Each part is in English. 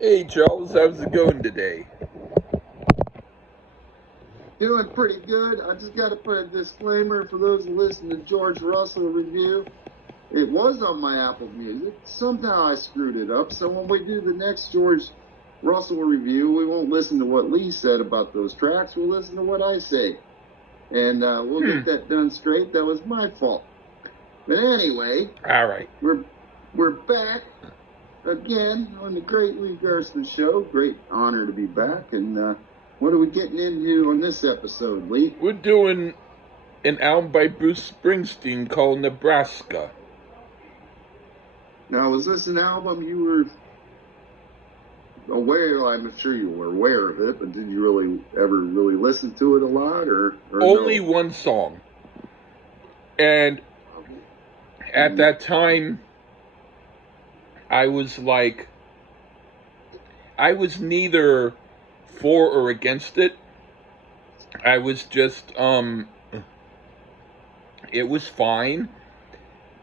Hey Charles, how's it going today? Doing pretty good. I just got to put a disclaimer for those who listen to George Russell review. It was on my Apple Music. Somehow I screwed it up. So when we do the next George Russell review, we won't listen to what Lee said about those tracks. We'll listen to what I say. And we'll get that done straight. That was my fault. But anyway, All right. we're back again on the Great Lee Garson Show. Great honor to be back. And what are we getting into on this episode, Lee? We're doing an album by Bruce Springsteen called Nebraska. Now, was this an album you were aware? I'm sure you were aware of it, but did you really ever listen to it a lot, or Only no? one song. And at that time, I was neither for or against it. I was just, it was fine.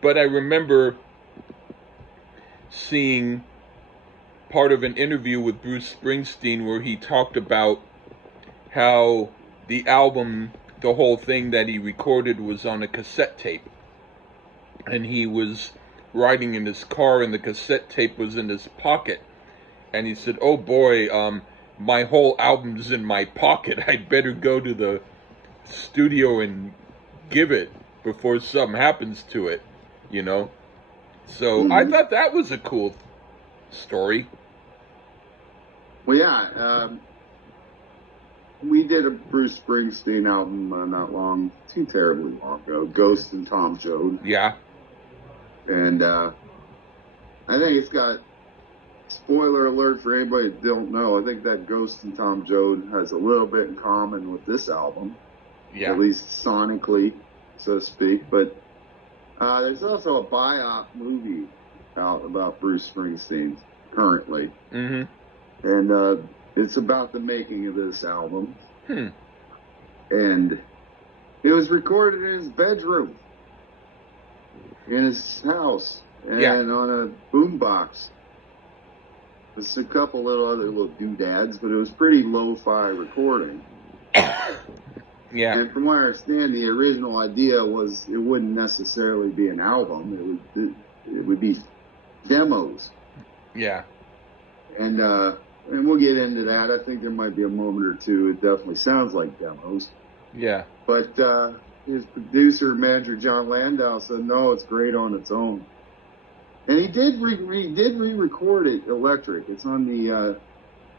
But I remember seeing part of an interview with Bruce Springsteen where he talked about how the album, the whole thing that he recorded was on a cassette tape. And he was riding in his car and the cassette tape was in his pocket. And he said, "Oh boy, my whole album's in my pocket. I'd better go to the studio and give it before something happens to it, you know?" So I thought that was a cool story. Well, yeah, we did a Bruce Springsteen album not too terribly long ago, Ghost and Tom Joad. Yeah. And I think it's got, spoiler alert for anybody that don't know, I think that Ghost and Tom Joad has a little bit in common with this album. Yeah. At least sonically, so to speak. But there's also a biop movie out about Bruce Springsteen currently. Mm-hmm. And it's about the making of this album. And it was recorded in his bedroom, in his house, and on a boombox. There's a couple little other little doodads, but it was pretty lo-fi recording. Yeah. And from what I understand, the original idea was it wouldn't necessarily be an album. It would be demos. Yeah. And we'll get into that. I think there might be a moment or two. It definitely sounds like demos. Yeah. But his producer, manager John Landau, said no, it's great on its own. And he did re-record it electric. It's on the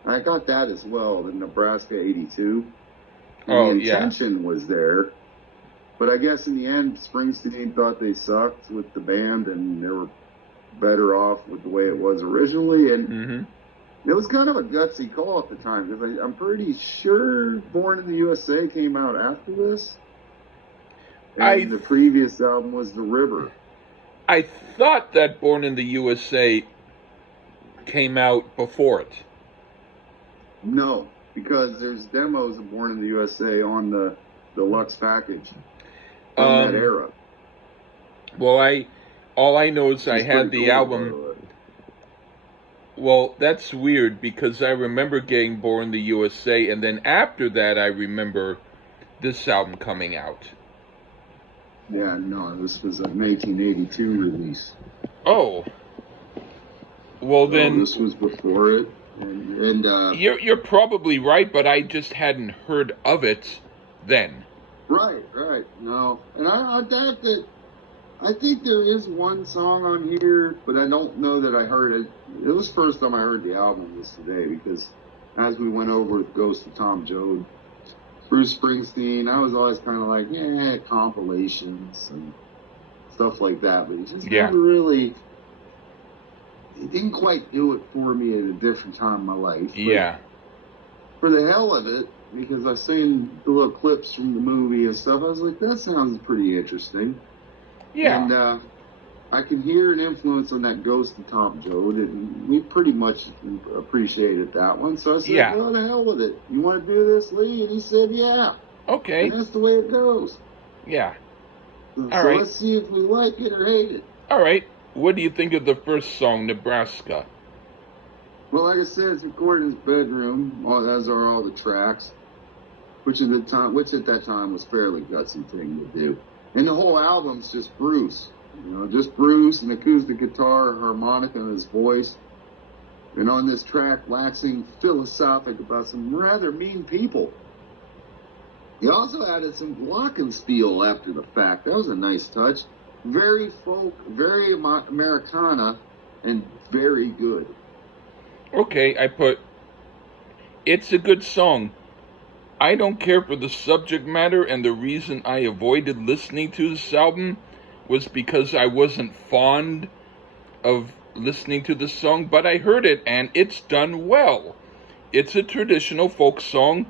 I got that as well, the Nebraska 82. The intention was there, but I guess in the end, Springsteen thought they sucked with the band, and they were better off with the way it was originally. And it was kind of a gutsy call at the time, because I'm pretty sure Born in the USA came out after this, and the previous album was The River. I thought that Born in the USA came out before it. No. Because there's demos of Born in the USA on the deluxe package from that era. Well, all I know is I had the album. Well, that's weird because I remember getting Born in the USA, and then after that, I remember this album coming out. Yeah, no, this was a 1982 release. Oh. Well, then this was before it. And you're probably right, but I just hadn't heard of it then. Right. No, and I doubt that. I think there is one song on here, but I don't know that I heard it. It was the first time I heard the album was today, because as we went over with Ghost of Tom Joad, Bruce Springsteen, I was always kind of like, yeah, compilations and stuff like that, but it just never really. It didn't quite do it for me at a different time in my life. Yeah. For the hell of it, because I've seen the little clips from the movie and stuff, I was like, that sounds pretty interesting. Yeah. And I can hear an influence on that Ghost of Tom Joad, and we pretty much appreciated that one. So I said, well, the hell with it. You want to do this, Lee? And he said, yeah. Okay. And that's the way it goes. Yeah. So let's see if we like it or hate it. All right. What do you think of the first song, Nebraska? Well, like I said, it's recorded in his bedroom, as are all the tracks, which at that time was fairly gutsy thing to do. And the whole album's just Bruce, just Bruce, an acoustic guitar, harmonica, and his voice. And on this track, waxing philosophic about some rather mean people. He also added some glockenspiel after the fact. That was a nice touch. Very folk, very Americana, and very good. Okay, I put, it's a good song. I don't care for the subject matter, and the reason I avoided listening to this album was because I wasn't fond of listening to the song, but I heard it, and it's done well. It's a traditional folk song,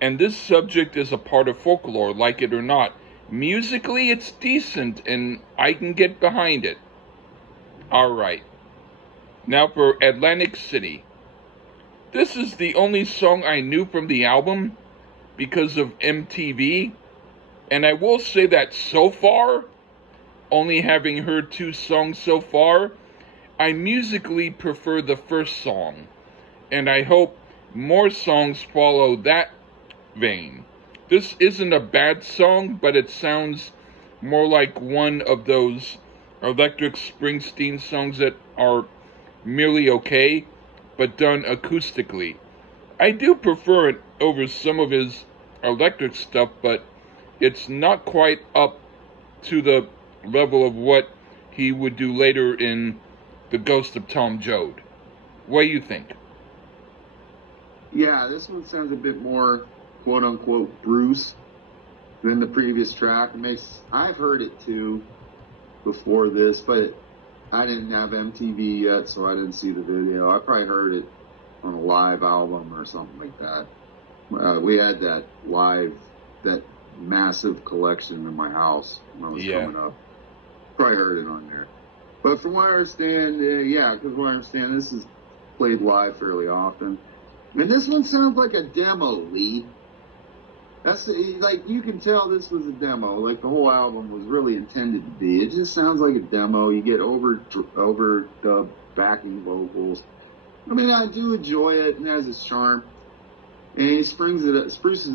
and this subject is a part of folklore, like it or not. Musically, it's decent, and I can get behind it. All right. Now for Atlantic City. This is the only song I knew from the album because of MTV, and I will say that so far, only having heard 2 songs so far, I musically prefer the first song, and I hope more songs follow that vein. This isn't a bad song, but it sounds more like one of those Electric Springsteen songs that are merely okay, but done acoustically. I do prefer it over some of his electric stuff, but it's not quite up to the level of what he would do later in The Ghost of Tom Joad. What do you think? Yeah, this one sounds a bit more quote-unquote Bruce than the previous track. I've heard it too before this, but I didn't have MTV yet, so I didn't see the video. I probably heard it on a live album or something like that. We had that massive collection in my house when I was coming up. Probably heard it on there. But from what I understand, this is played live fairly often. And this one sounds like a demo, Lee. That's like, you can tell this was a demo. Like, the whole album was really intended to be. It just sounds like a demo. You get overdub backing vocals. I mean, I do enjoy it, and it has its charm. And he spruces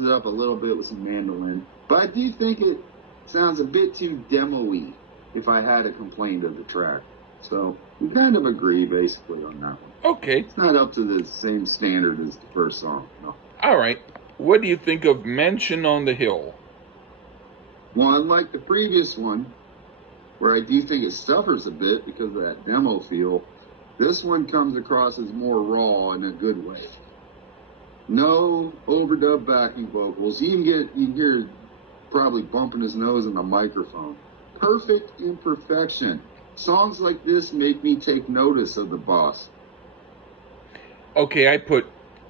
it up a little bit with some mandolin. But I do think it sounds a bit too demo-y, if I had a complaint of the track. So we kind of agree, basically, on that one. Okay. It's not up to the same standard as the first song. No. All right. What do you think of Mansion on the Hill? Well, unlike the previous one, where I do think it suffers a bit because of that demo feel, this one comes across as more raw in a good way. No overdub backing vocals. You can hear probably bumping his nose in the microphone. Perfect imperfection. Songs like this make me take notice of the boss. Okay, I put,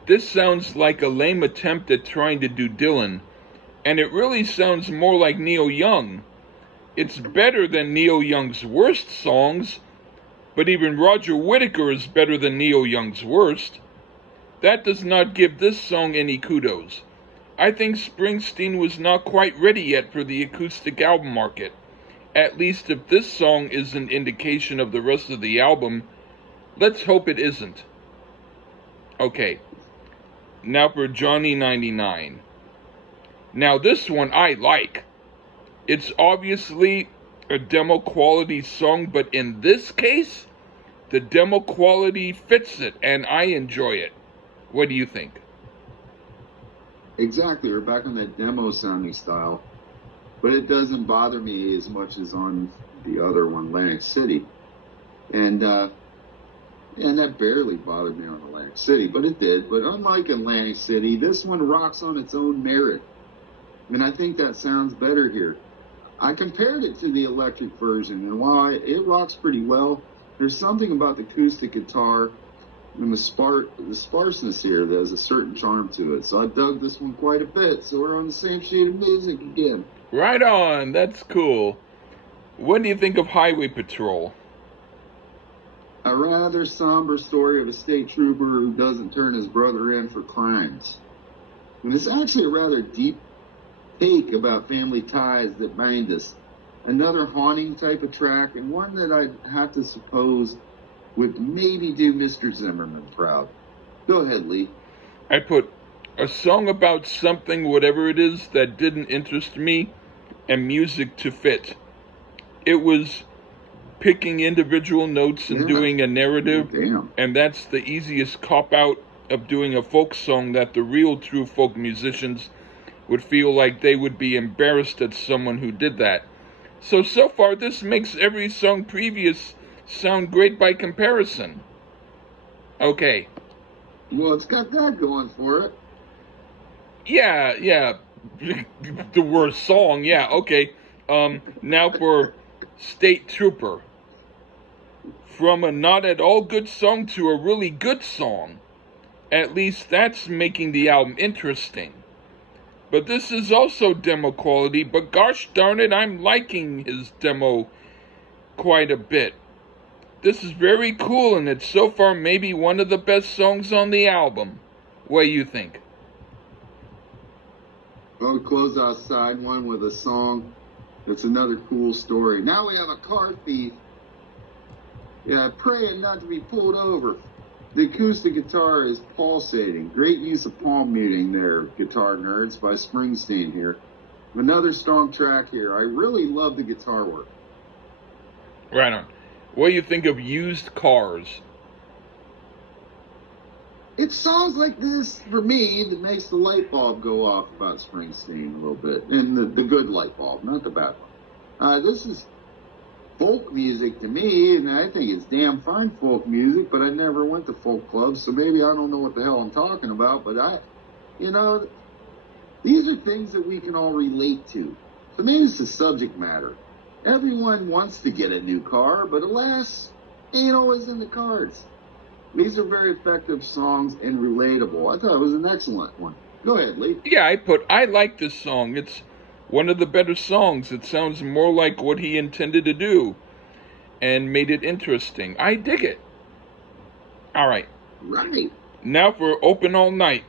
this sounds like a lame attempt at trying to do Dylan, and it really sounds more like Neil Young. It's better than Neil Young's worst songs, but even Roger Whittaker is better than Neil Young's worst. That does not give this song any kudos. I think Springsteen was not quite ready yet for the acoustic album market. At least if this song is an indication of the rest of the album, let's hope it isn't. Okay, now for Johnny 99. Now this one I like. It's obviously a demo quality song, but in this case, the demo quality fits it, and I enjoy it. What do you think? Exactly, we're back on that demo sounding style. But it doesn't bother me as much as on the other one, Atlantic City. And that barely bothered me on Atlantic City, but it did. But unlike Atlantic City, this one rocks on its own merit. And I think that sounds better here. I compared it to the electric version, and while it rocks pretty well, there's something about the acoustic guitar and the sparseness here that has a certain charm to it. So I dug this one quite a bit. So we're on the same sheet of music again. Right on, that's cool. What do you think of Highway Patrol? A rather somber story of a state trooper who doesn't turn his brother in for crimes. And it's actually a rather deep take about family ties that bind us. Another haunting type of track, and one that I'd have to suppose would maybe do Mr. Zimmerman proud. Go ahead, Lee. I put a song about something, whatever it is, that didn't interest me, and music to fit. It was picking individual notes and doing a narrative, and that's the easiest cop-out of doing a folk song that the real true folk musicians would feel like they would be embarrassed at someone who did that. So far, this makes every song previous sound great by comparison. Okay. Well, it's got that going for it. Yeah. The worst song, yeah, okay. Now for State Trooper. From a not at all good song to a really good song. At least that's making the album interesting. But this is also demo quality, but gosh darn it, I'm liking his demo quite a bit. This is very cool, and it's so far maybe one of the best songs on the album. What do you think? I'll close out side one with a song that's another cool story. Now we have a car thief praying not to be pulled over. The acoustic guitar is pulsating. Great use of palm muting there, guitar nerds, by Springsteen here. Another strong track here. I really love the guitar work. Right on. What do you think of Used Cars? It's songs like this, for me, that makes the light bulb go off about Springsteen a little bit. And the good light bulb, not the bad one. This is folk music to me, and I think it's damn fine folk music, but I never went to folk clubs, so maybe I don't know what the hell I'm talking about, but these are things that we can all relate to. So maybe it's the subject matter. Everyone wants to get a new car, but alas, ain't always in the cards. These are very effective songs and relatable. I thought it was an excellent one. Go ahead, Lee. Yeah, I like this song. It's one of the better songs. It sounds more like what he intended to do and made it interesting. I dig it. All right. Right. Now for Open All Night.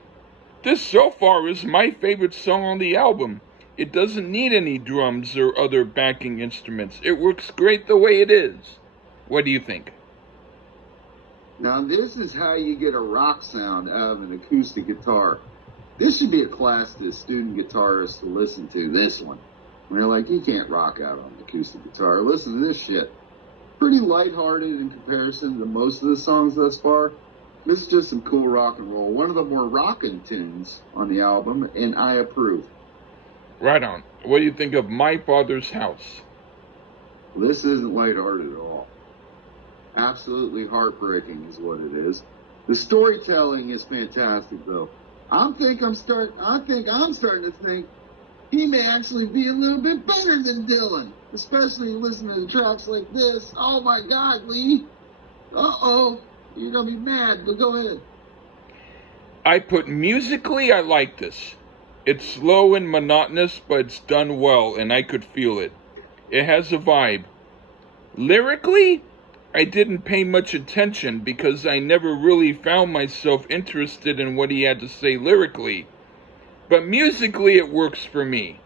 This so far is my favorite song on the album. It doesn't need any drums or other backing instruments. It works great the way it is. What do you think? Now this is how you get a rock sound out of an acoustic guitar. This should be a class to student guitarists to listen to, this one. When they're like, you can't rock out on an acoustic guitar. Listen to this shit. Pretty lighthearted in comparison to most of the songs thus far. This is just some cool rock and roll. One of the more rockin' tunes on the album, and I approve. Right on. What do you think of My Father's House? This isn't lighthearted at all. Absolutely heartbreaking is what it is. The storytelling is fantastic, though. I think I'm starting to think he may actually be a little bit better than Dylan, especially listening to tracks like this. Oh my God, Lee! Uh-oh, you're gonna be mad, but go ahead. I put musically, I like this. It's slow and monotonous, but it's done well, and I could feel it. It has a vibe. Lyrically, I didn't pay much attention because I never really found myself interested in what he had to say lyrically. But musically, it works for me.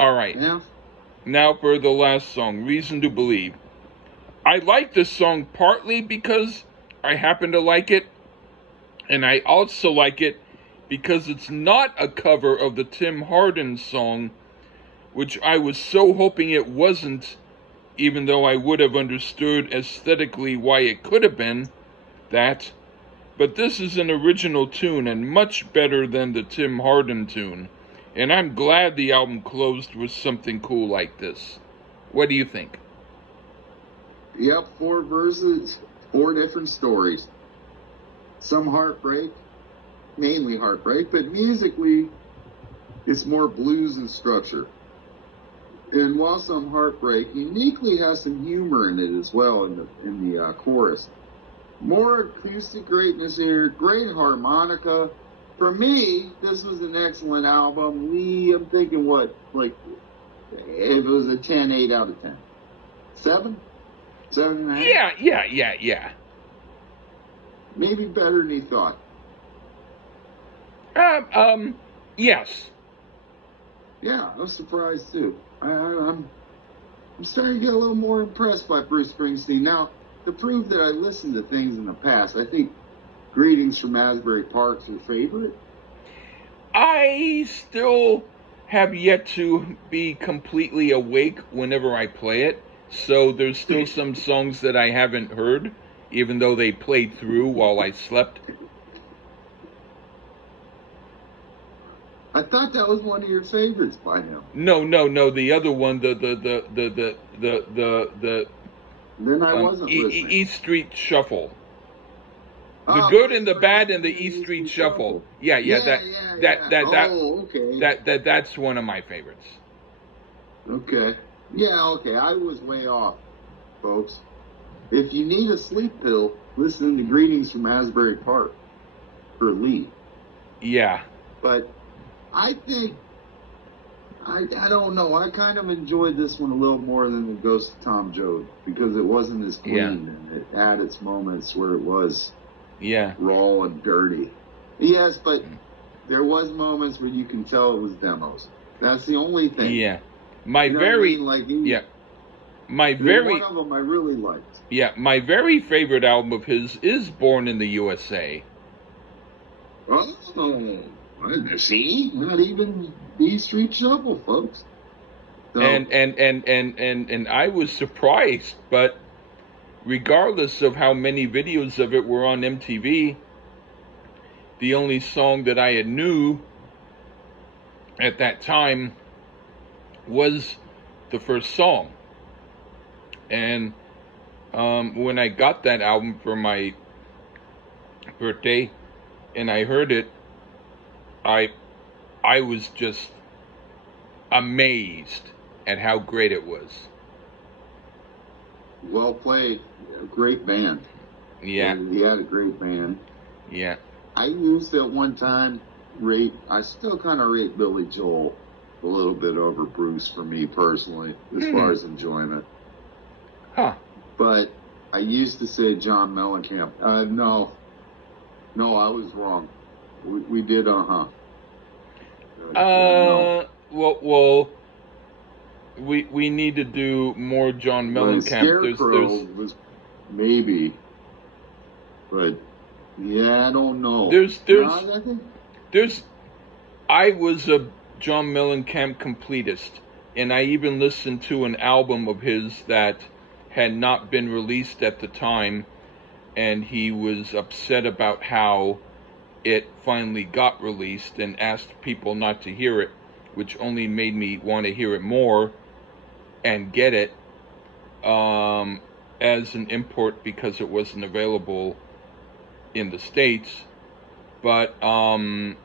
Alright. Yeah. Now for the last song, Reason to Believe. I like this song partly because I happen to like it, and I also like it because it's not a cover of the Tim Hardin song, which I was so hoping it wasn't, even though I would have understood aesthetically why it could have been that. But this is an original tune and much better than the Tim Hardin tune. And I'm glad the album closed with something cool like this. What do you think? Yep, 4 verses, 4 different stories. Some heartbreak, mainly heartbreak, but musically, it's more blues and structure. And while some heartbreak, uniquely has some humor in it as well in the chorus. More acoustic greatness here, great harmonica. For me, this was an excellent album. Lee, I'm thinking what, like, if it was a 10, 8 out of 10. 7? 7.5? Yeah. Maybe better than he thought. Yes. Yeah, I was surprised too. I'm starting to get a little more impressed by Bruce Springsteen. Now, to prove that I listened to things in the past, I think Greetings from Asbury Park's your favorite. I still have yet to be completely awake whenever I play it, so there's still some songs that I haven't heard, even though they played through while I slept. I thought that was one of your favorites by him. No. The other one, the Then I wasn't listening. East Street Shuffle. The Oh, Good and the Bad and the East Street Shuffle. Yeah. Oh, okay. That's one of my favorites. Okay. Yeah, okay. I was way off, folks. If you need a sleep pill, listen to Greetings from Asbury Park for Lee. Yeah. But I think, I don't know, I kind of enjoyed this one a little more than the Ghost of Tom Joad because it wasn't as clean and it had its moments where it was raw and dirty. Yes, but there was moments where you can tell it was demos. That's the only thing. Yeah. My one of them I really liked. Yeah, my very favorite album of his is Born in the USA. Oh, see, not even East Street Shuffle, folks. So, and I was surprised, but regardless of how many videos of it were on MTV, the only song that I had knew at that time was the first song. And when I got that album for my birthday and I heard it, I was just amazed at how great it was. Well played. A great band. Yeah. He had a great band. Yeah. I used at one time I still kind of rate Billy Joel a little bit over Bruce for me personally, as far as enjoyment. Huh. But I used to say John Mellencamp. No, I was wrong. We did, no. Well, we need to do more John Mellencamp. Scarecrow was maybe, but yeah, I don't know. I was a John Mellencamp completist, and I even listened to an album of his that had not been released at the time, and he was upset about how it finally got released and asked people not to hear it, which only made me want to hear it more and get it as an import because it wasn't available in the States. But I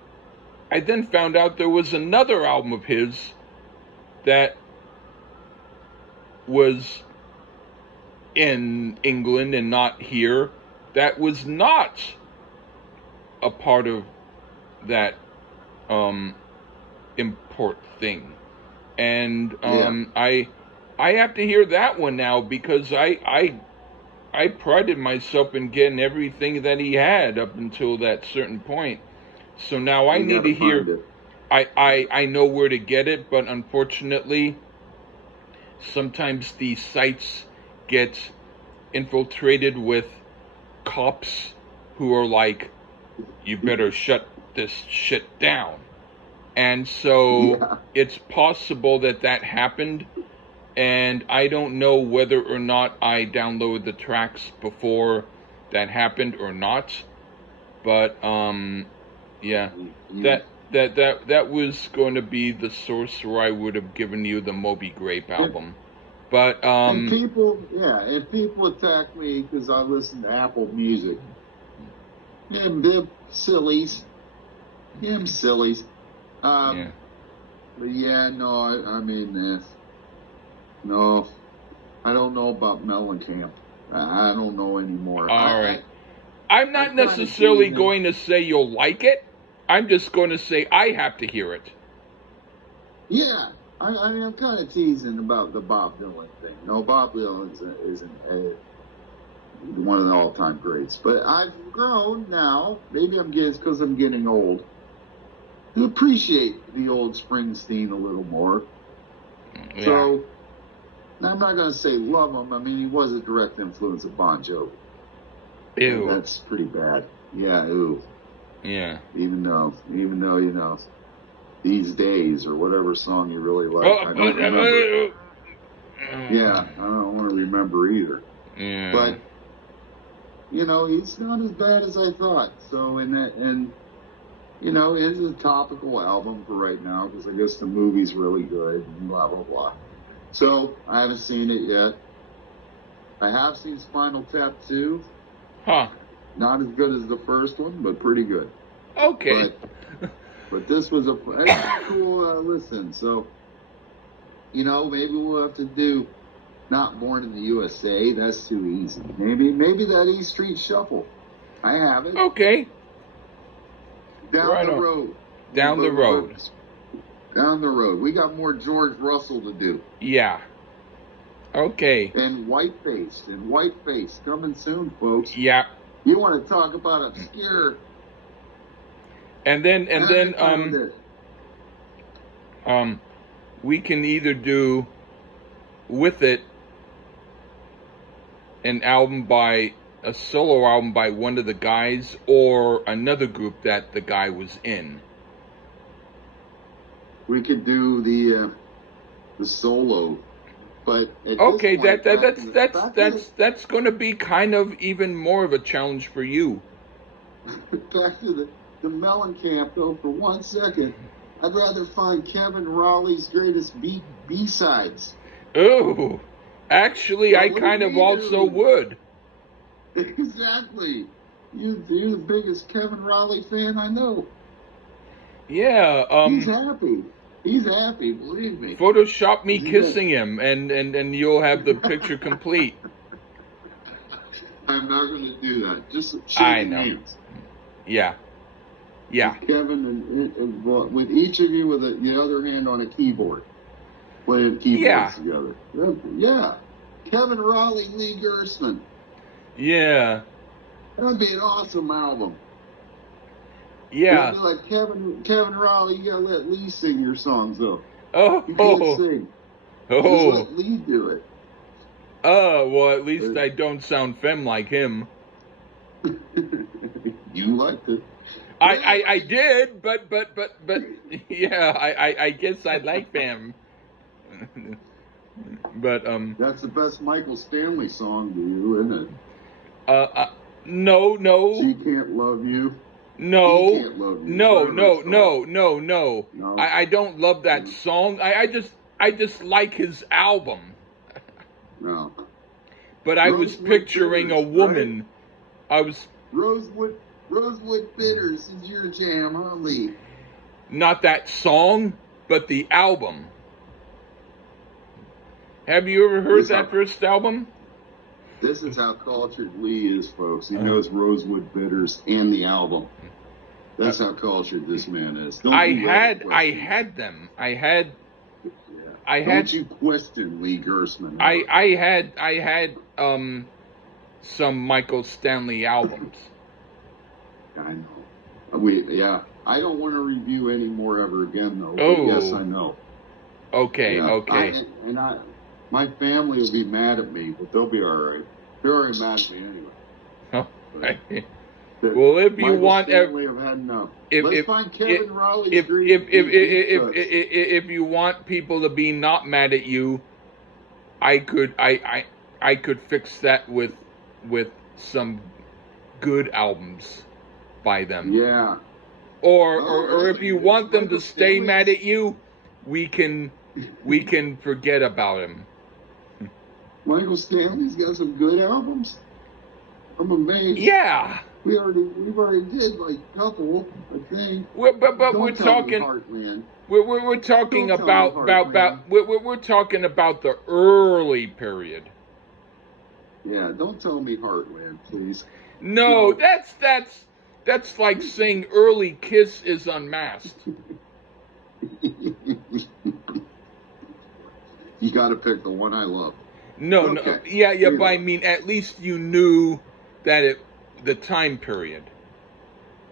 then found out there was another album of his that was in England and not here, that was not a part of that import thing. And I have to hear that one now because I prided myself in getting everything that he had up until that certain point. So now I need to hear. I know where to get it, but unfortunately, sometimes these sites get infiltrated with cops who are like, you better shut this shit down. And so it's possible that happened, and I don't know whether or not I downloaded the tracks before that happened or not. But that was going to be the source where I would have given you the Moby Grape album. But and people attack me because I listen to Apple Music. Them sillies. Them sillies. But yeah, no, I mean, no, I don't know about Mellencamp. I don't know anymore. All right. I'm not necessarily going to say you'll like it. I'm just going to say I have to hear it. Yeah, I mean, I'm kind of teasing about the Bob Dylan thing. No, Bob Dylan isn't one of the all-time greats. But I've grown now. Maybe it's because I'm getting old. To appreciate the old Springsteen a little more. Yeah. So, I'm not going to say love him. I mean, he was a direct influence of Bon Jovi. Ew. That's pretty bad. Yeah, ew. Yeah. Even though, These Days or whatever song you really like. I don't remember. Yeah, I don't want to remember either. Yeah. But, he's not as bad as I thought. So, it's a topical album for right now because I guess the movie's really good and blah, blah, blah. So, I haven't seen it yet. I have seen Spinal Tap 2. Huh. Not as good as the first one, but pretty good. Okay. But this was a cool listen. So, maybe we'll have to do Not Born in the USA. That's too easy. Maybe that E Street Shuffle. I have it. Okay. Down the road. Down the road. Down the road. We got more George Russell to do. Yeah. Okay. And Whiteface. Coming soon, folks. Yeah. You want to talk about obscure. And then we can either do with it a solo album by one of the guys or another group that the guy was in. We could do the solo, but okay, that's going to be kind of even more of a challenge for you. Back to the Mellencamp though for 1 second. I'd rather find Kevin Raleigh's greatest B-sides. Oh, actually, I kind of also would. Exactly. You're the biggest Kevin Raleigh fan I know. Yeah. He's happy, believe me. Photoshop me kissing him, and you'll have the picture complete. I'm not going to do that. Just I know. hands. Yeah. Yeah. With Kevin and with each of you with the other hand on a keyboard, playing keyboards together. Yeah. Kevin Raleigh, Lee Gersman. Yeah. That'd be an awesome album. Yeah. It'd be like Kevin Raleigh, you gotta let Lee sing your songs though. Oh. You can't sing. Just let Lee do it. Oh, well, at least I don't sound femme like him. You liked it. I did, but yeah, I guess I like them. But that's the best Michael Stanley song to you, isn't it? No. She Can't Love You. No. He Can't Love You. No. I don't love that song. I just like his album. No. But I was picturing a woman. Right? I was Rosewood Bitters is your jam, huh, Lee? Not that song, but the album. Have you ever heard that first album? This is how cultured Lee is, folks. He knows Rosewood Bitters and the album. That's how cultured this man is. I had them. Don't you question Lee Gersman? I had some Michael Stanley albums. I know. I don't want to review any more ever again, though. Oh. Yes, I know. Okay, okay. My family will be mad at me, but they'll be all right. They're already mad at me anyway. Oh, well, if you want, Let's find Kevin Raleigh's if you want people to be not mad at you, I could fix that with some good albums by them. Yeah. Or if you want them to stay mad at you, we can forget about him. Michael Stanley's got some good albums. I'm amazed. Yeah. We've already did like a couple, I think. We're talking. We're talking about we're talking about the early period. Yeah, don't tell me Heartland, please. No, that's like saying early Kiss is unmasked. You got to pick the one I love. No, yeah, but I mean, at least you knew that the time period.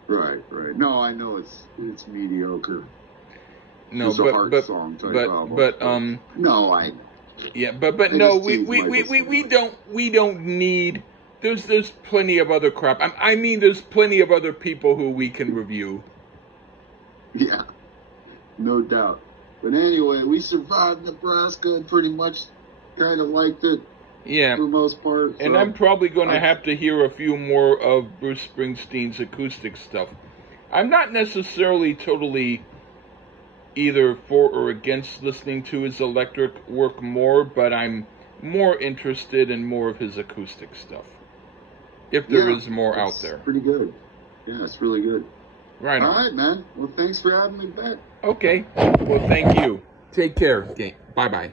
Right. No, I know it's mediocre. No, it's a heart song type album. But no, Yeah, but I no, just tease Michael Stanley. we don't need. There's plenty of other crap. I mean, there's plenty of other people who we can review. Yeah, no doubt. But anyway, we survived Nebraska and pretty much kind of liked it Yeah, for the most part. and So I'm probably going to I, have to hear a few more of Bruce Springsteen's acoustic stuff. I'm not necessarily totally either for or against listening to his electric work more, but I'm more interested in more of his acoustic stuff. If there yeah, is more out it's there. pretty good. Yeah, it's really good. Right All on. right, man. Well, thanks for having me back. Okay. Well, thank you. Take care. Okay. Bye bye.